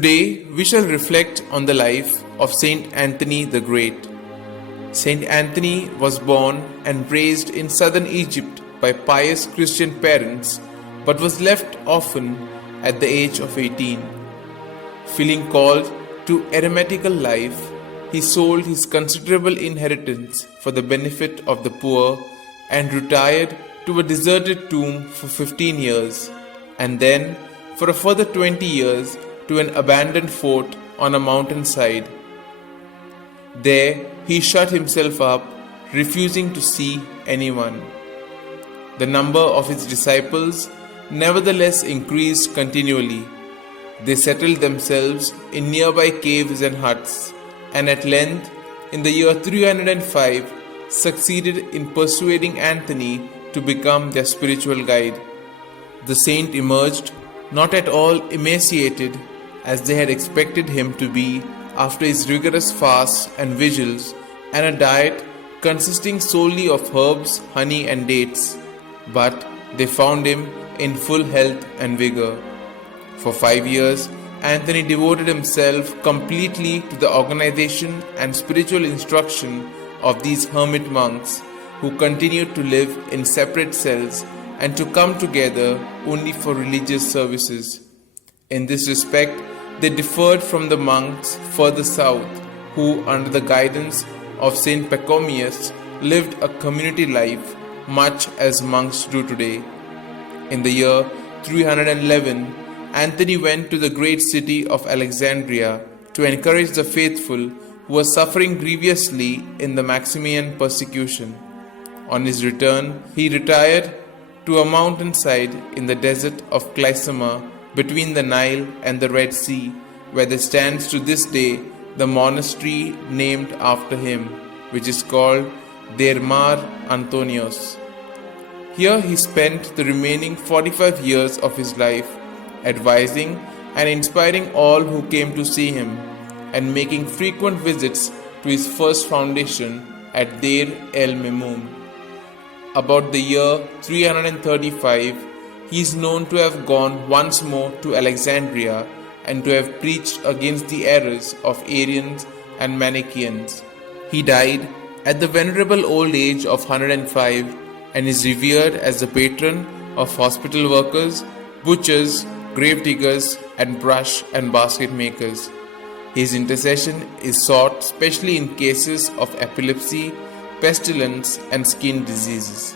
Today we shall reflect on the life of Saint Anthony the Great. Saint Anthony was born and raised in southern Egypt by pious Christian parents, but was left orphan at the age of 18. Feeling called to eremitical life, he sold his considerable inheritance for the benefit of the poor and retired to a deserted tomb for 15 years, and then for a further 20 years to an abandoned fort on a mountainside. There he shut himself up, refusing to see anyone. The number of his disciples nevertheless increased continually. They settled themselves in nearby caves and huts, and at length, in the year 305, succeeded in persuading Anthony to become their spiritual guide. The saint emerged not at all emaciated as they had expected him to be after his rigorous fasts and vigils and a diet consisting solely of herbs, honey and dates, but they found him in full health and vigor. For 5 years, Anthony devoted himself completely to the organization and spiritual instruction of these hermit monks who continued to live in separate cells and to come together only for religious services. In this respect, they differed from the monks further south, who, under the guidance of Saint Pachomius, lived a community life much as monks do today. In the year 311, Anthony went to the great city of Alexandria to encourage the faithful who were suffering grievously in the Maximian persecution. On his return, he retired to a mountainside in the desert of Clysama between the Nile and the Red Sea, where there stands to this day the monastery named after him, which is called Deir Mar Antonios. Here he spent the remaining 45 years of his life, advising and inspiring all who came to see him, and making frequent visits to his first foundation at Deir el Memoun. About the year 335, he is known to have gone once more to Alexandria and to have preached against the errors of Arians and Manichaeans. He died at the venerable old age of 105 and is revered as the patron of hospital workers, butchers, grave diggers, and brush and basket makers. His intercession is sought especially in cases of epilepsy, pestilence, and skin diseases.